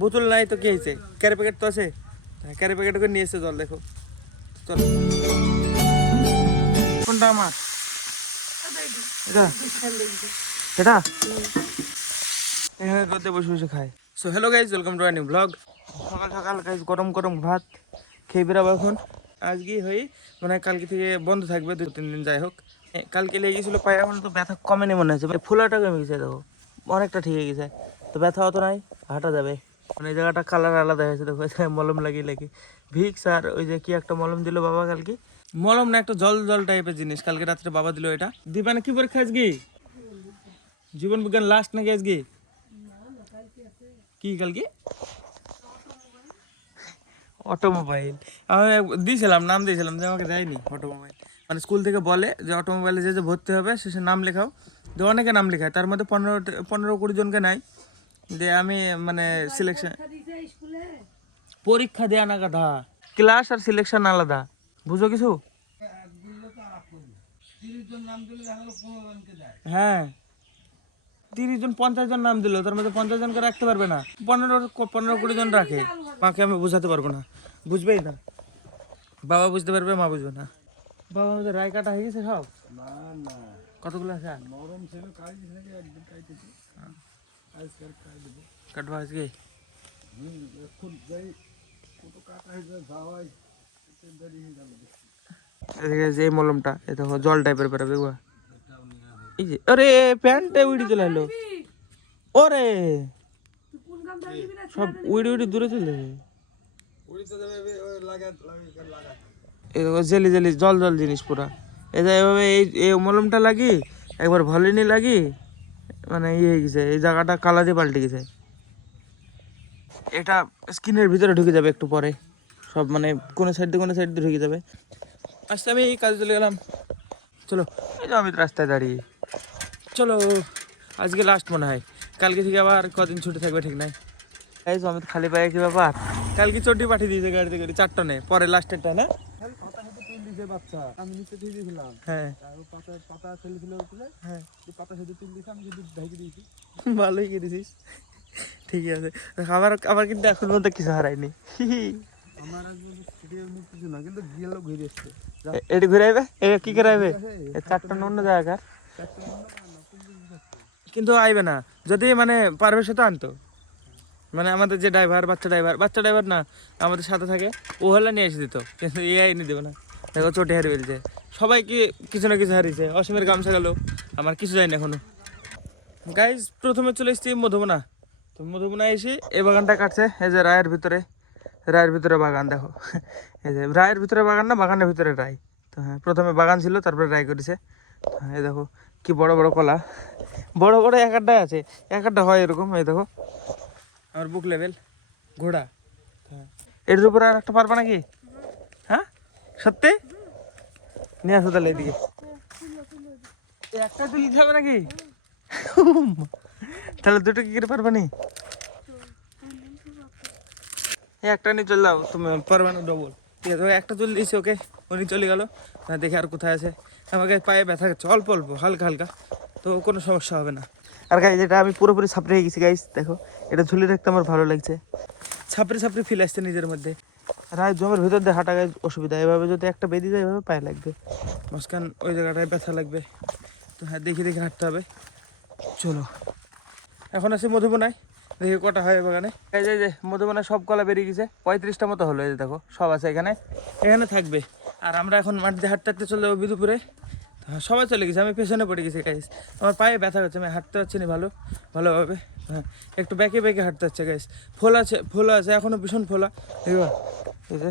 বোতল নাই তো কি হয়েছে, ক্যারি প্যাকেট তো আছে, ক্যারি প্যাকেট করে নিয়ে এসে জল। দেখো চলো, কোনটা আমার এটা এটা এখানে রোদে বসে বসে খায়। So hello guys, welcome to a new blog. সকাল সকাল গাইজ গরম গরম ভাত খেয়ে বেরাবো এখন। আজকেই হই মানে কালকে থেকে বন্ধ থাকবে 2-3 দিন, যাই হোক। কালকে লেগে গেছিল পায়ে, এখন তো ব্যথা কমেনি মনে হচ্ছে, মানে ফোলাটা কমে গেছে, দেখো অনেকটা ঠিক হয়ে গেছে। তো ব্যথা অত নাই, হাঁটা যাবে। মানে এই জায়গাটা কালার আলাদা হয়েছে, দেখো মলম লাগিয়ে লাগিয়ে ভিক্স আর ওই যে কি একটা মলম দিল বাবা কালকে, মলম না একটা জল জল টাইপের জিনিস কালকে রাত্রে বাবা দিল। এটা দীপানে কি পরীক্ষা আজকে? জীবন বিজ্ঞান লাস্ট নাকি আজকে? কি কালকে অটোমোবাইল আমি দিয়েছিলাম, নাম দিয়েছিলাম যে আমাকে দেয়নি অটোমোবাইল। মানে স্কুল থেকে বলে যে অটোমোবাইলে যে যে ভর্তি হবে সে নাম লেখাও, যে অনেকে নাম লেখায়, তার মধ্যে 15-20 জনকে নাই। যে আমি মানে সিলেকশন, পরীক্ষা দেওয়া না গাধা, ক্লাস আর সিলেকশন আলাদা, বুঝো কিছু? হ্যাঁ 30 জন 50 জন নাম দিল, তার মধ্যে 50 জনকে রাখতে পারবে না, 15-20 জন রাখে। মাকে আমি বুঝাতে পারবো না, বুঝবেই না, বাবা বুঝতে পারবে মা বুঝবে না। বাবা আমাদের রায় কাটা হয়ে গেছে সব, কতগুলো আছে কাটবো আজকে? এই মলমটা এ দেখো জল টাইপের বেরোবে, এই যে আরে প্যান্টে উড়ি চলে এলো, ওরে সব উড়ি উড়ি দূরে চলে যাবে। এই দেখো জেলি জেলি জল জল জিনিস পুরা। এই যে এভাবে এই মলমটা লাগি একবার ভলিনি লাগি, মানে ইয়ে হয়ে গেছে, এই জায়গাটা কালারই পাল্টে গেছে। এটা স্কিনের ভিতরে ঢুকে যাবে একটু পরে, সব মানে কোনো সাইড দিয়ে ঢুকে যাবে। আজকে আমি এই কাজে চলে গেলাম, চলো। এই যে আমি রাস্তায় দাঁড়িয়ে, চলো আজকে লাস্ট মনে হয়, কালকে থেকে আবার কদিন ছুটি থাকবে ঠিক নাই। এই যে আমি খালি পায়ে কি ব্যাপার, কালকে চটি পাঠিয়ে দিয়েছে গাড়িতে করে 4 টনে, পরে লাস্টেরটা না বাচ্চা আমি নিচে দিয়ে দিয়েছিলাম। হ্যাঁ পাতা ফেলেছিল, হ্যাঁ পাতা সেদিন তুলে দিয়েছি, আমি যদি ঢেকে দিয়েছি। ভালোই কেটেছিস, ঠিকই আছে। আবার আবার কিন্তু এখন মধ্যে কিছু হারায়নি। আমার মুখ কিছু না, কিন্তু গেল ঘুরে এসছে, এটি ঘুরে আইবে, কি করে আইবে? 4 টন অন্য জায়গাকার, কিন্তু আইবে না যদি মানে পারবে সে তো আনতো। মানে আমাদের যে ড্রাইভার, বাচ্চা ড্রাইভার না আমাদের সাথে থাকে, ও হলে নিয়ে এসে দিত, কিন্তু এ এনে দেবে না। দেখো চোটে হারিয়ে ফেলছে, সবাইকে কিছু না কিছু হারিয়েছে। অসীমের গামছা গেল, আমার কিছু যায়নি এখনো। গাইজ প্রথমে চলে এসেছি মধুবনা। তো মধুবনা এসে এই বাগানটা কাটছে, এই যে রায়ের ভিতরে বাগান, দেখো এই যে রায়ের ভিতরে বাগান না, বাগানের ভিতরে রায়। তো হ্যাঁ, প্রথমে বাগান ছিল, তারপরে রায় করেছে। এই দেখো কি বড় বড় কলা, বড় বড় এক আড্ডায় আছে, এক আড্ডা হয় এরকম। এই দেখো আমার বুক লেভেল ঘোড়া। হ্যাঁ এটার উপরে আর একটা পারবা নাকি? হ্যাঁ সত্যি নিয়ে আসো তাহলে এদিকে, একটা তুলে দিতে হবে নাকি? তাহলে দুটো কি করে পারবা নি? একটা নিয়ে চলে যাও, তুমি পারবা না ডবল। ঠিক আছে একটা তুলে দিয়েছি, ওকে উনি চলে গেল। দেখে আর কোথায় আছে, আমাকে পায়ে ব্যথা করছে অল্প অল্প হালকা হালকা, তো কোনো সমস্যা হবে না। আর গাইজ এটা আমি পুরোপুরি ছাপড়ে হয়ে গেছি গাইজ, দেখো এটা ঝুলে রাখতে আমার ভালো লাগছে, ছাপড়ে ছাপড়ে ফিল আসছে নিজের মধ্যে। রায় জমের ভিতর দিয়ে হাঁটা গায়ে অসুবিধা, এভাবে যদি একটা বেঁধে যায় এভাবে পায়ে লাগবে, মাঝখান ওই জায়গাটায় ব্যথা লাগবে। তো হ্যাঁ দেখে দেখে হাঁটতে হবে। চলো এখন আছে মধুবনায়, দেখি কটা হয় বাগানে। এই যে মধুবনায় সব কলা বেরিয়ে গেছে, 35টা মতো হলো। এই যে দেখো সব আছে এখানে, এখানে থাকবে। আর আমরা এখন মাঠ দিয়ে হাঁটতে হাঁটতে চলে যাবো বিদুপুরে। হ্যাঁ সবাই চলে গেছে, আমি পেছনে পড়ে গেছি গাইস, আমার পায়ে ব্যথা হচ্ছে, আমি হাঁটতে পারছি না ভালোভাবে। হ্যাঁ একটু বেঁকে বেঁকে হাঁটতে হচ্ছে গাইস। ফোলা আছে এখনও ভীষণ ফোলা। এই যে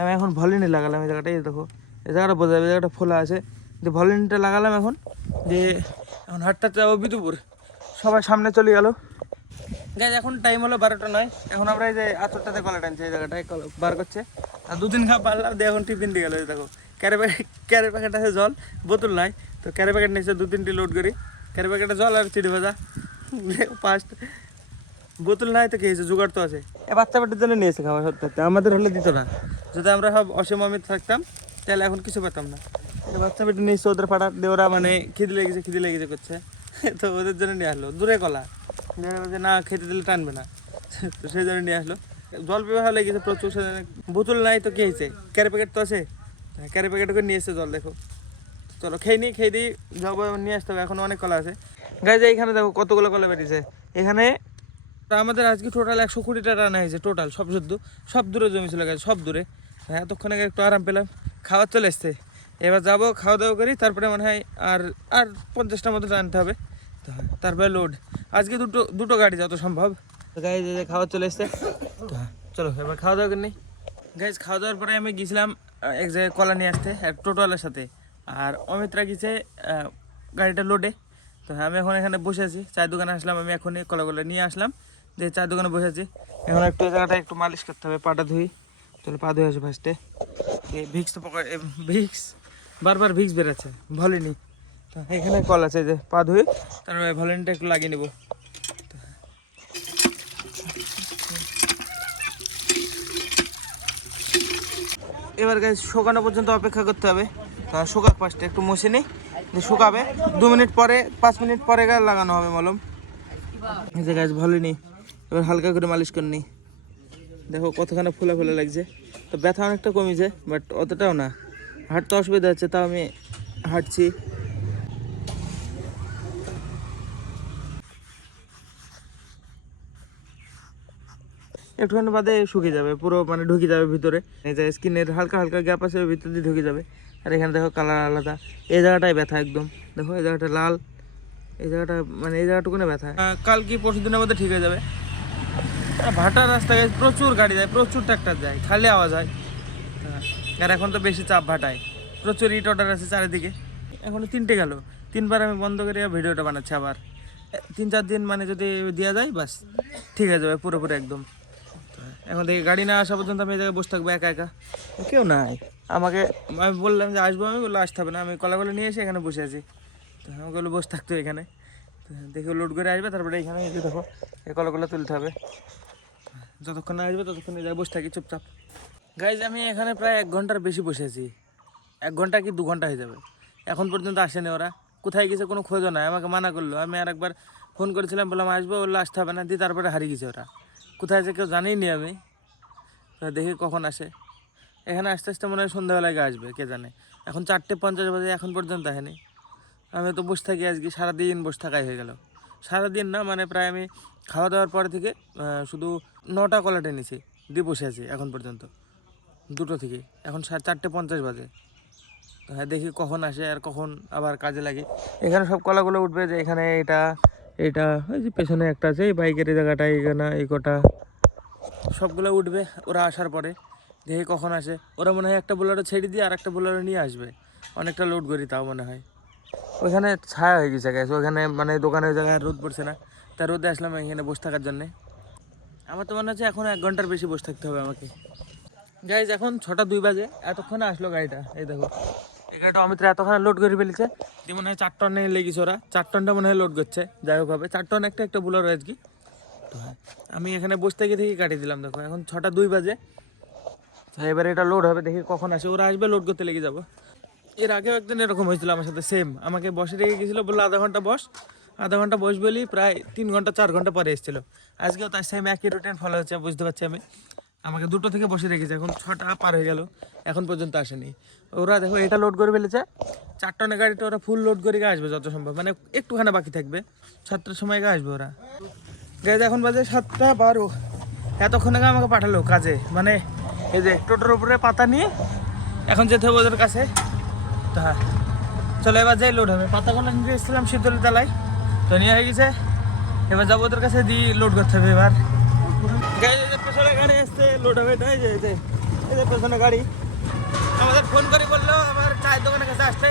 আমি এখন ভলিনি লাগালাম এই জায়গাটা, এই দেখো এই জায়গাটা বোঝা যাবে, জায়গাটা ফোলা আছে, যে ভলিনিটা লাগালাম এখন। যে এখন হাঁটতে হাঁটতে যাবো বিদুপুর, সবাই সামনে চলে গেল গাইজ। এখন টাইম হলো 12টা নয়, এখন আমরা এই যে আতরটাতে কলা টানছি, এই জায়গাটায় কলা বার করছে। আর 2 দিন খা পারলাম দিয়ে এখন টিফিন দিয়ে গেলো। দেখো ক্যারি প্যাকেট আছে জল, বোতল নাই, তো ক্যারি প্যাকেট নিয়েছে 2-3টি লোড করি। ক্যারি প্যাকেটে জল আর চিড়ি ভাজা ফার্স্ট, বোতল নাই তো খেয়েছে, জোগাড় তো আছে। এ বাচ্চা পেটের জন্য নিয়েছে খাবার, সত্যি আমাদের হলে দিত না। যদি আমরা সব অসীম অমিত থাকতাম তাহলে এখন কিছু পেতাম না। বাচ্চা পেটে নিয়েছে, ওদের পাড়ার দিয়ে ওরা মানে খিদে লেগেছে করছে, তো ওদের জন্য নিয়ে আসলো দূরে কলা, না খেতে দিলে টানবে না। তো সেই জন্য নিয়ে আসলো। জল পেয়ে ভালো লেগেছে প্রচুর, বোতল নাই তো কি হয়েছে, ক্যারি প্যাকেট তো আছে, ক্যারি প্যাকেট করে নিয়ে এসছে জল। দেখো চলো খেয়ে দিই, যাবো নিয়ে আসতে হবে, এখন অনেক কলা আছে গাইজ। এইখানে দেখো কতগুলো কলা বেরিয়েছে এখানে। আমাদের আজকে টোটাল 120টা রান্না হয়েছে টোটাল, সব দূরে জমি ছিল গাছ, সব দূরে। এতক্ষণ আগে একটু আরাম পেলাম, খাওয়ার চলে এসছে। এবার যাবো খাওয়া দাওয়া করি, তারপরে মনে হয় আর 50টার মতো আনতে হবে, তারপরে লোড। আজকে দুটো গাড়ি যত সম্ভব। গাইজ খাওয়ার চলে এসছে, চলো এবার খাওয়া দাওয়া করে নিই। গাইজ খাওয়া দাওয়ার পরে আমি গেছিলাম এক জায়গায় কলা নিয়ে আসতে এক টোটোওয়ালার সাথে, আর অমিতরা গেছে গাড়িটা লোডে। তো আমি এখন এখানে বসে আছি, চায়ের দোকানে আসলাম আমি, এখনই কলাগুলো নিয়ে আসলাম, দিয়ে চায়ের দোকানে বসে আছি। এখন একটু এই জায়গাটা একটু মালিশ করতে হবে, পাটা ধুই। চলো পা ধুয়ে আসি ফার্স্টে। ভিক্স তো ভিক্স বারবার ভিক্স বেরোচ্ছে, ভলিনি। তো এখানে কল আছে, যে পা ধুই, তারপরে ভলিনিটা একটু লাগিয়ে নেবো। এবার গাছ শুকানো পর্যন্ত অপেক্ষা করতে হবে। শুকাক ফার্স্টে একটু মুছে নিই, শুকাবে 2 মিনিট পরে 5 মিনিট পরে গায়ে লাগানো হবে মলম। এই যে গাছ ভালো নিই, এবার হালকা করে মালিশ করে নিই। দেখো কতখানি ফুলে ফুলে লাগছে, তো ব্যথা অনেকটা কমেছে, বাট অতটাও না। হাঁটতে অসুবিধা হচ্ছে, তাও আমি হাঁটছি। একটুখানি বাদে শুকিয়ে যাবে পুরো, মানে ঢুকে যাবে ভিতরে। এই যে স্কিনের হালকা হালকা গ্যাপ আছে, ভিতর দিয়ে ঢুকে যাবে। আর এখানে দেখো কালার আলাদা, এই জায়গাটায় ব্যথা একদম, দেখো এই জায়গাটা লাল, এই জায়গাটা মানে এই জায়গাটুকুনে ব্যথা। কাল কি পরশু দিনের মধ্যে ঠিক হয়ে যাবে। ভাটার রাস্তায় প্রচুর গাড়ি যায়, প্রচুর ট্রাক্টর যায়, খালি আওয়াজ হয়। আর এখন তো বেশি চাপ ভাটায়, প্রচুর ইট অর্ডার আছে চারিদিকে। এখনো 3টে গেল, 3বার আমি বন্ধ করে ভিডিওটা বানাচ্ছি আবার। 3-4 দিন মানে যদি দেওয়া যায় বাস ঠিক হয়ে যাবে পুরোপুরি একদম। এখন দেখি গাড়ি না আসা পর্যন্ত আমি এই জায়গায় বসে থাকবো একা একা, কেউ নাই। আমি বললাম যে আসবো, আমি বললো আসতে হবে না, আমি কলাগুলো নিয়ে এসে এখানে বসে আছি। তো আমাকে বললো বসে থাকতো এখানে, দেখি লোড করে আসবে, তারপরে এখানে এসে দেখো এই কলাগুলো তুলতে হবে। যতক্ষণ না আসবে ততক্ষণ এই জায়গায় বসে থাকি চুপচাপ। গাইজ আমি এখানে প্রায় 1 ঘন্টার বেশি বসে আছি, 1 ঘন্টা কি 2 ঘন্টা হয়ে যাবে, এখন পর্যন্ত আসেনি ওরা। কোথায় গেছে কোনো খোঁজও নাই, আমাকে মানা করলো। আমি আর একবার ফোন করেছিলাম, বললাম আসবো, বললো আসতে হবে না, দিয়ে তারপরে হারিয়ে গেছে ওরা। কোথায় আছে কেউ জানেই নি আমি। তো দেখি কখন আসে, এখানে আস্তে আস্তে মনে হয় সন্ধ্যাবেলায় আসবে, কে জানে। এখন 4:50 বাজে, এখন পর্যন্ত আসেনি। আমি তো বসে থাকি আজকে সারাদিন, বসে থাকাই হয়ে গেল। সারাদিন না মানে প্রায় আমি খাওয়া দাওয়ার পর থেকে শুধু 9টা কলা টেনেছি, দিয়ে বসে আছি এখন পর্যন্ত 2টো থেকে, এখন 4:50 বাজে। হ্যাঁ দেখি কখন আসে আর কখন আবার কাজে লাগে। এখানে সব কলাগুলো উঠবে, যে এখানে এটা ওই যে পেছনে একটা আছে, এই বাইকের এই জায়গাটা, এখানে এই কটা সবগুলো উঠবে ওরা আসার পরে। দেখি কখন আসে ওরা, মনে হয় একটা বোলারও ছেড়ে দিয়ে আর একটা বোলারও নিয়ে আসবে, অনেকটা লোড করি তাও মনে হয়। ওইখানে ছায়া হয়ে গেছে গ্যাস, ওইখানে মানে দোকানের জায়গায় রোদ পড়ছে না, তাই রোদে আসলাম এখানে বসে থাকার জন্যে। আমার তো মনে হচ্ছে এখন 1 ঘন্টার বেশি বসে থাকতে হবে আমাকে। গাইজ এখন 6টা 2 বাজে, এতক্ষণে আসলো গাড়িটা। এই দেখো এই গাড়িটা অমিত্রা এতক্ষণে লোড করে ফেলেছে, দিয়ে মনে হয় 4 টনে লেগেছে ওরা, 4 টনটা মনে হয় লোড করছে। যাই হোক হবে 4 টন, একটা বোলার আর কি। তো হ্যাঁ আমি এখানে বসে থেকে কাটিয়ে দিলাম। দেখো এখন 6টা 2 বাজে, এবারে এটা লোড হবে, দেখি কখন আসে। ওরা আসবে, লোড করতে লেগে যাবো। এর আগেও একদিন এরকম হয়েছিল আমার সাথে সেম, আমাকে বসে রেখে গেছিলো, বললো আধা ঘন্টা বস, আধা ঘন্টা বস বলি প্রায় 3 ঘন্টা 4 ঘন্টা পরে এসেছিলো। আজকেও তার সেম একই রুটিন ফলো হচ্ছে, বুঝতে পারছি আমি। আমাকে 2টো থেকে বসে রেখেছে, এখন 6টা পার হয়ে গেল, এখন পর্যন্ত আসেনি ওরা। দেখো এটা লোড করে ফেলেছে, 4 টনের গাড়িটা ওরা ফুল লোড করে আসবে যত সম্ভব, মানে একটুখানি বাকি থাকবে, 7টার সময় আসবে ওরা। গাড়ি এখন বাজে 7টা 12, এতক্ষণ আগে আমাকে পাঠালো কাজে, মানে এই যে টোটোর উপরে পাতা নিয়ে এখন যেতে হবে ওদের কাছে। তো হ্যাঁ চলো এবার যাই, লোড হবে। পাতাগুলো নিয়ে এসেছিলাম শীতল তলায়, তো নিয়ে হয়ে গেছে, এবার যাবো ওদের কাছে, দিয়ে লোড করতে হবে। এবার পেছনে গাড়ি আসছে, লোড হবে। তাই যে এই যে পেছনে গাড়ি, আমাদের ফোন করে বললো আমার চায়ের দোকানের কাছে আসতে।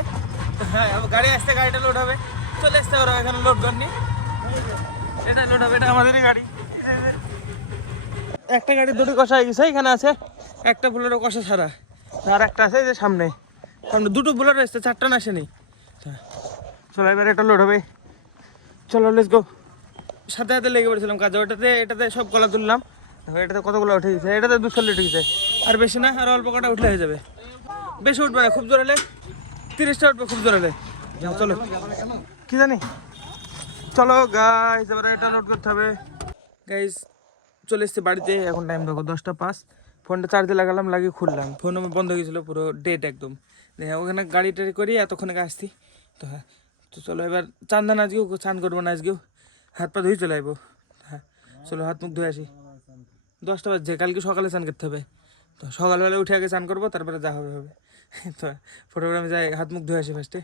তো হ্যাঁ গাড়ি আসতে, গাড়িটা লোড হবে, চলে আসতে ওরা এখানে লোড করেনি, এটা লোড হবে, এটা আমাদেরই গাড়ি। একটা গাড়ি 2টি কষা হয়ে গেছে, এখানে আছে একটা বোলেরো কষা ছাড়া, আর একটা আছে যে সামনে 2টো বোলেরো এসছে, 4 টন আসেনি। চলো এবার এটা লোড হবে, চলো লেটস গো। সাথে সাথে লেগে পড়েছিলাম কাজে, এটাতে সব কলা তুললাম। এটাতে কতগুলো উঠে গেছে, এটাতে 200 উঠে গেছে, আর বেশি না, আর অল্প কটা উঠলে হয়ে যাবে। বেশি উঠবে না, খুব জোর হলে 30টা উঠবে, খুব জোর হলে। চলো কি জানি, চলো গাইস এবার এটা লোড করতে হবে। গাইস চলে এসেছি বাড়িতে, এখন টাইম দেখো 10টা 5। ফোনটা চার্জে লাগালাম, লাগিয়ে খুললাম, ফোন আমার বন্ধ হয়ে গেছিলো, পুরো ডেট একদম। ওখানে গাড়ি টাড়ি করি এতক্ষণে আসছি। তো হ্যাঁ, তো চলো এবার চান আজকেও চান করবো না, আজকেও হাত পা ধুই চলে আসবো। হ্যাঁ চলো হাত মুখ ধুয়ে আসি। 10টা বাজছে, কালকে সকালে চান করতে হবে। তো সকালবেলা উঠে আগে চান করবো, তারপরে যা হবে হবে। তো ফটোগ্রামে যাই, হাত মুখ ধুয়ে আসি ফার্স্টে।